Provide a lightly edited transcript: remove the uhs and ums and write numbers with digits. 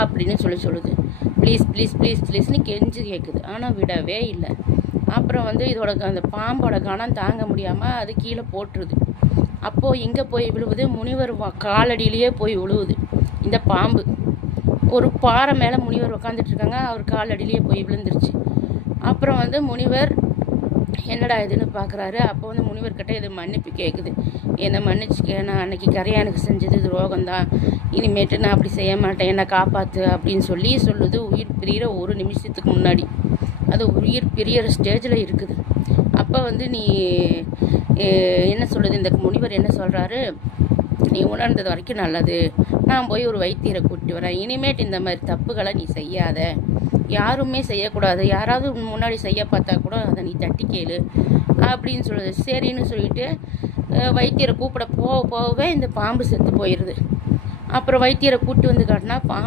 அப்படின்னு சொல்லுது. Please please please ப்ளீஸ்னு கெஞ்சி கேட்குது. ஆனால் விடவே இல்லை. அப்புறம் வந்து இதோட அந்த பாம்போட கனம் தாங்க முடியாமல் அது கீழே போட்டுருது. அப்போது எங்கே போய் விழுவுது? முனிவர் காலடியிலேயே போய் விழுவுது இந்த பாம்பு. ஒரு பாறை மேலே முனிவர் உட்காந்துட்டு இருக்காங்க, அவர் காலடியிலேயே போய் விழுந்துருச்சு. அப்புறம் வந்து முனிவர் என்னடா இதுன்னு பார்க்குறாரு. அப்போ வந்து முனிவர்கிட்ட இது மன்னிப்பு கேட்குது. என்னை மன்னிச்சுக்க, நான் அன்னைக்கு கரையானுக்கு செஞ்சது துரோகம்தான், இனிமேட்டு நான் அப்படி செய்ய மாட்டேன், என்னை காப்பாற்று அப்படின்னு சொல்லுது. உயிர் பிரிகிற ஒரு நிமிஷத்துக்கு முன்னாடி அது உயிர் பிரியிற ஸ்டேஜில் இருக்குது. அப்போ வந்து நீ என்ன சொல்லுது, இந்த முனிவர் என்ன சொல்கிறாரு, நீ உணர்ந்தது வரைக்கும் நல்லது, நான் போய் ஒரு வைத்தியரை கூப்பிட்டு வரேன், இனிமேட்டு இந்த மாதிரி தப்புகளை நீ செய்யாத, யாருமே செய்யக்கூடாது, யாராவது முன்னாடி செய்ய பார்த்தா கூட அதை நீ தட்டி கேளு அப்படின்னு சொல்லுது. சரின்னு சொல்லிட்டு வைத்தியரை கூப்பிட போகவே இந்த பாம்பு செத்து போயிடுது. அப்புறம் வைத்தியரை கூப்பிட்டு வந்து காட்டினா பாம்பு